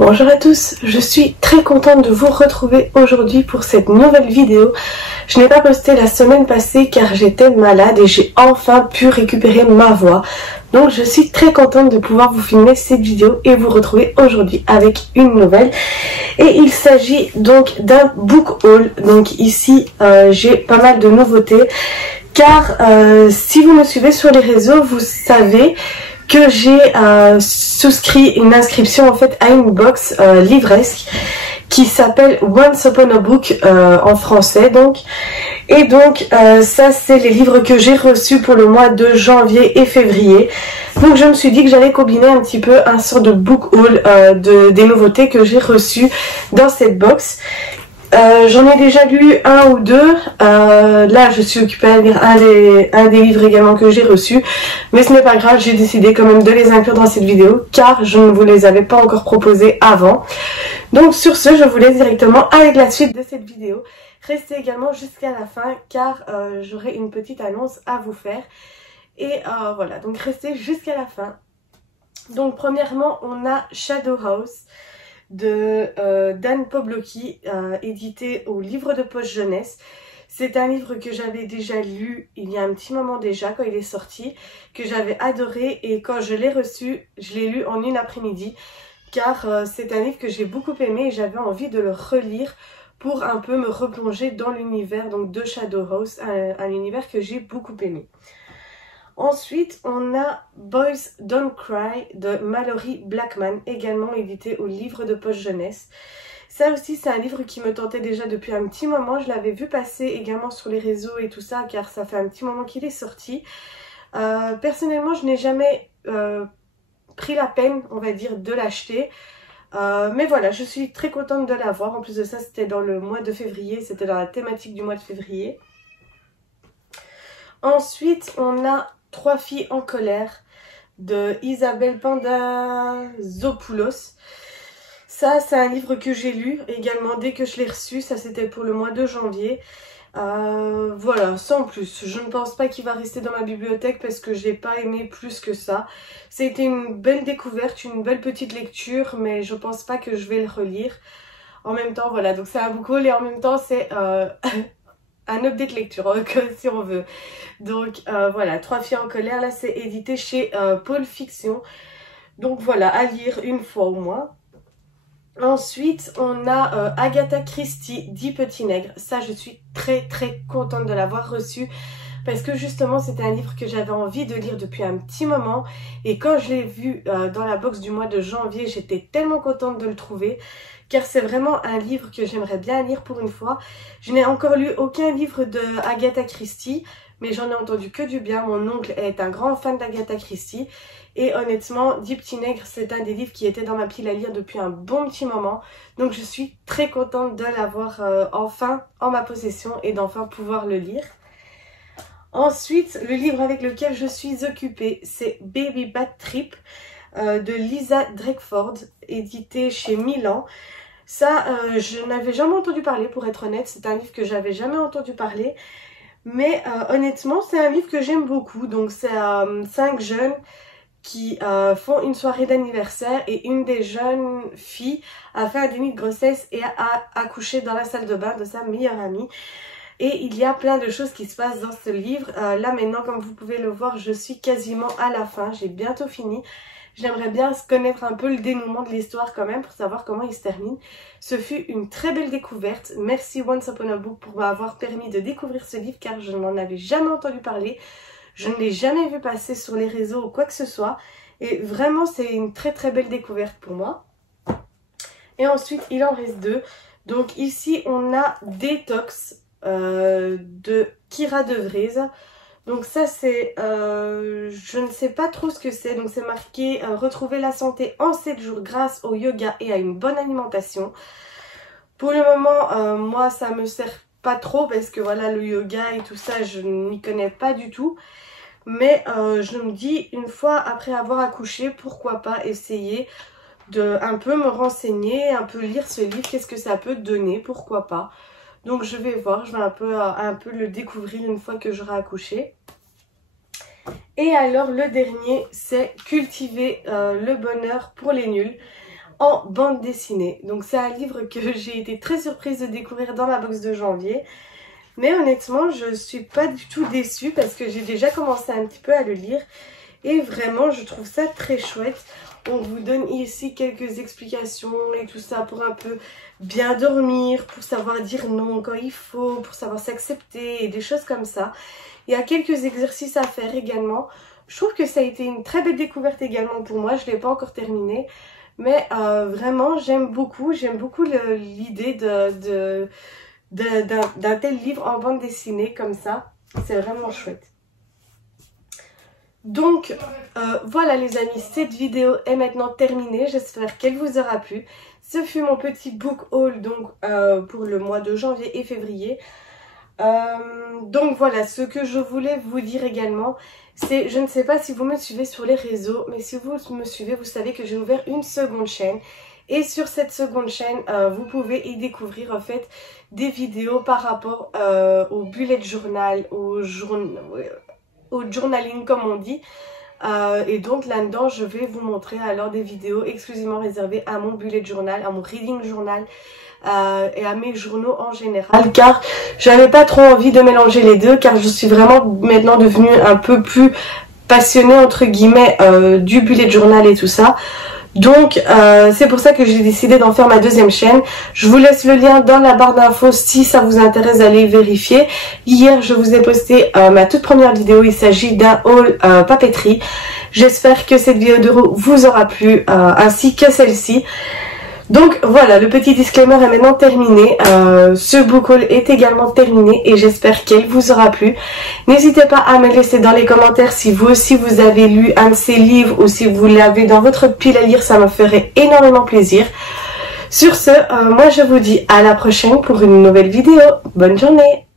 Bonjour à tous, je suis très contente de vous retrouver aujourd'hui pour cette nouvelle vidéo. Je n'ai pas posté la semaine passée car j'étais malade et j'ai enfin pu récupérer ma voix. Donc je suis très contente de pouvoir vous filmer cette vidéo et vous retrouver aujourd'hui avec une nouvelle. Et il s'agit donc d'un book haul. Donc ici j'ai pas mal de nouveautés car si vous me suivez sur les réseaux, vous savez que j'ai souscrit une inscription en fait à une box livresque qui s'appelle Once Upon a Book en français donc. Et donc ça c'est les livres que j'ai reçus pour le mois de janvier et février. Donc je me suis dit que j'allais combiner un petit peu un sort de book haul des nouveautés que j'ai reçues dans cette box. J'en ai déjà lu un ou deux. Là, je suis occupée à lire un des livres également que j'ai reçus. Mais ce n'est pas grave, j'ai décidé quand même de les inclure dans cette vidéo car je ne vous les avais pas encore proposés avant. Donc sur ce, je vous laisse directement avec la suite de cette vidéo. Restez également jusqu'à la fin car j'aurai une petite annonce à vous faire. Et voilà, donc restez jusqu'à la fin. Donc premièrement, on a Shadow House de Dan Pawlowski, édité au livre de poche jeunesse. C'est un livre que j'avais déjà lu il y a un petit moment déjà quand il est sorti, que j'avais adoré et quand je l'ai reçu, je l'ai lu en une après-midi car c'est un livre que j'ai beaucoup aimé et j'avais envie de le relire pour un peu me replonger dans l'univers donc de Shadow House, un univers que j'ai beaucoup aimé. Ensuite, on a Boys Don't Cry de Mallory Blackman, également édité au livre de poche jeunesse. Ça aussi, c'est un livre qui me tentait déjà depuis un petit moment. Je l'avais vu passer également sur les réseaux et tout ça, car ça fait un petit moment qu'il est sorti. Personnellement, je n'ai jamais pris la peine, on va dire, de l'acheter. Mais voilà, je suis très contente de l'avoir. En plus de ça, c'était dans le mois de février, c'était dans la thématique du mois de février. Ensuite, on a Trois filles en colère de Isabelle Pandazopoulos. Ça, c'est un livre que j'ai lu également dès que je l'ai reçu. Ça, c'était pour le mois de janvier. Voilà, sans plus. Je ne pense pas qu'il va rester dans ma bibliothèque parce que je n'ai pas aimé plus que ça. C'était une belle découverte, une belle petite lecture, mais je pense pas que je vais le relire. En même temps, voilà, donc c'est un book haul et en même temps, c'est un update lecture, si on veut. Donc voilà, Trois filles en colère, là c'est édité chez Pôle Fiction. Donc voilà, à lire une fois au moins. Ensuite, on a Agatha Christie, 10 petits nègres. Ça, je suis très contente de l'avoir reçu. Parce que justement, c'était un livre que j'avais envie de lire depuis un petit moment. Et quand je l'ai vu dans la box du mois de janvier, j'étais tellement contente de le trouver. Car c'est vraiment un livre que j'aimerais bien lire pour une fois. Je n'ai encore lu aucun livre de Agatha Christie, mais j'en ai entendu que du bien. Mon oncle est un grand fan d'Agatha Christie. Et honnêtement, 10 petits nègres, c'est un des livres qui était dans ma pile à lire depuis un bon petit moment. Donc je suis très contente de l'avoir enfin en ma possession et d'enfin pouvoir le lire. Ensuite, le livre avec lequel je suis occupée, c'est Baby Bad Trip de Lisa Drakeford, édité chez Milan. Ça, je n'avais jamais entendu parler, pour être honnête. C'est un livre que j'avais jamais entendu parler. Mais honnêtement, c'est un livre que j'aime beaucoup. Donc c'est 5 jeunes qui font une soirée d'anniversaire et une des jeunes filles a fait un déni de grossesse et a accouché dans la salle de bain de sa meilleure amie. Et il y a plein de choses qui se passent dans ce livre. Là maintenant, comme vous pouvez le voir, je suis quasiment à la fin. J'ai bientôt fini. J'aimerais bien connaître un peu le dénouement de l'histoire quand même pour savoir comment il se termine. Ce fut une très belle découverte. Merci Once Upon a Book pour m'avoir permis de découvrir ce livre car je n'en avais jamais entendu parler. Je ne l'ai jamais vu passer sur les réseaux ou quoi que ce soit. Et vraiment, c'est une très belle découverte pour moi. Et ensuite, il en reste deux. Donc ici, on a Detox de Kira De Vries. Donc ça c'est, je ne sais pas trop ce que c'est, donc c'est marqué retrouver la santé en 7 jours grâce au yoga et à une bonne alimentation. Pour le moment, moi ça me sert pas trop parce que voilà le yoga et tout ça je n'y connais pas du tout. Mais je me dis une fois après avoir accouché, pourquoi pas essayer de un peu me renseigner, un peu lire ce livre, qu'est-ce que ça peut donner, pourquoi pas. Donc je vais voir, je vais un peu le découvrir une fois que j'aurai accouché. Et alors le dernier, c'est Cultiver le bonheur pour les nuls. en bande dessinée. Donc c'est un livre que j'ai été très surprise de découvrir dans la box de janvier. Mais honnêtement, je suis pas du tout déçue parce que j'ai déjà commencé un petit peu à le lire. Et vraiment, je trouve ça très chouette. On vous donne ici quelques explications et tout ça pour un peu bien dormir, pour savoir dire non quand il faut, pour savoir s'accepter et des choses comme ça. Il y a quelques exercices à faire également. Je trouve que ça a été une très belle découverte également pour moi. Je ne l'ai pas encore terminé. Mais vraiment, j'aime beaucoup l'idée d'un tel livre en bande dessinée comme ça. C'est vraiment chouette. Donc voilà les amis, cette vidéo est maintenant terminée. J'espère qu'elle vous aura plu. Ce fut mon petit book haul donc pour le mois de janvier et février. Donc voilà, ce que je voulais vous dire également, c'est, je ne sais pas si vous me suivez sur les réseaux, mais si vous me suivez, vous savez que j'ai ouvert une seconde chaîne. Et sur cette seconde chaîne, vous pouvez y découvrir en fait des vidéos par rapport au bullet journal, au journaling comme on dit. Et donc là-dedans, je vais vous montrer alors des vidéos exclusivement réservées à mon bullet journal, à mon reading journal. Et à mes journaux en général, car j'avais pas trop envie de mélanger les deux, car je suis vraiment maintenant devenue un peu plus passionnée entre guillemets du bullet journal et tout ça. Donc c'est pour ça que j'ai décidé d'en faire ma deuxième chaîne. Je vous laisse le lien dans la barre d'infos si ça vous intéresse d'aller vérifier. Hier je vous ai posté ma toute première vidéo, il s'agit d'un haul papeterie. J'espère que cette vidéo vous aura plu ainsi que celle-ci. Donc voilà, le petit disclaimer est maintenant terminé. Ce book haul est également terminé et j'espère qu'elle vous aura plu. N'hésitez pas à me laisser dans les commentaires si vous aussi vous avez lu un de ces livres ou si vous l'avez dans votre pile à lire, ça me ferait énormément plaisir. Sur ce, moi je vous dis à la prochaine pour une nouvelle vidéo. Bonne journée!